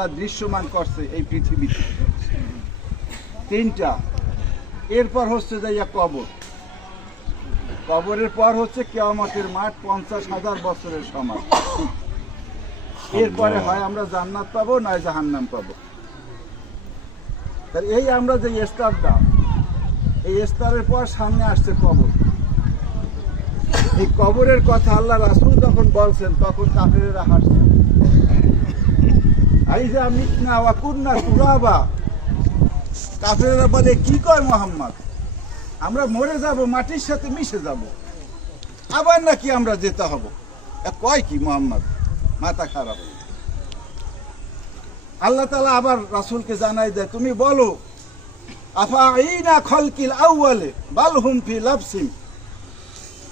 তাআলা দৃশ্যমান করছে এই পৃথিবীতে, তিনটা। এরপর হচ্ছে যাইয়া কবর, কবরের পর হচ্ছে কিয়ামতের মাঠ, 50,000 বছরের সমান। এরপরে হয় আমরা জান্নাত পাবো নয় জাহান্নাম পাবো। এই আমরা যে স্তরটা, এই স্তরের পর সামনে আসছে কবর। এই কবরের কথা আল্লাহ রাসূল যখন বলছেন তখন কাফেরেরা হাসছে। আইযা মিতনা ওয়া কুননা তুরাবা, কাফেরেরা বলে কি কয় মুহাম্মদ, আমরা মরে যাব, মাটির সাথে মিশে যাব, আবার নাকি আমরা যেতে হব? কয় কি মুহাম্মদ, মাথা খারাপ। আল্লাহ তাআলা আবার রাসূলকে জানাই দেয়, তুমি বলো আফাইনা খালকিল আউয়ালে বাল হুম ফি লাবসিম,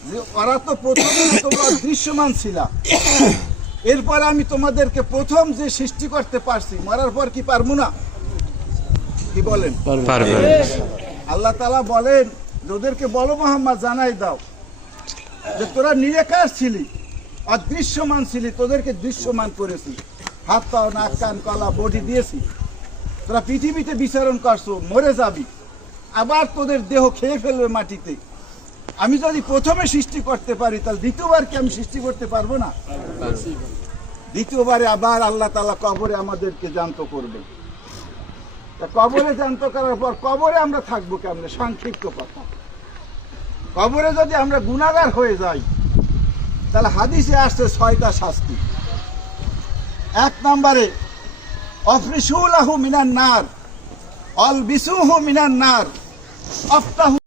যে ওরা তো প্রথমে তোমরা দৃশ্যমান ছিল, এরপর আমি তোমাদেরকে প্রথম যে সৃষ্টি করতে পারছি, মরার পর কি পারবো না? কি বলেন? আল্লাহ তাআলা বলেন ওদেরকে বলো মুহাম্মদ জানাই দাও যে তোরা নিরাকার ছিলি, অদৃশ্যমান ছিলি, তোদেরকে দৃশ্যমান করেছি, হাত পাও নাক কান কলা বডি দিয়েছি, তোরা পৃথিবীতে বিচরণ করছো, মরে যাবি, আবার তোদের দেহ খেয়ে ফেলবে মাটিতে। আমি যদি প্রথমে সৃষ্টি করতে পারি তাহলে দ্বিতীয়বার কি আমি সৃষ্টি করতে পারবো না? দ্বিতীয়বারে আবার আল্লাহ তাআলা কবরে আমাদেরকে জ্যান্ত করবে। কবরে জ্যান্ত করার পর কবরে আমরা থাকবো কেমনে? সংক্ষিপ্ত কথা, কবরে যদি আমরা গুনাহগার হয়ে যাই তাহলে হাদিসে আসছে 6টা শাস্তি। 1 নম্বরে অফরিসুলাহু মিনান নার, অলবিসুহু মিনান নার, আফতাহু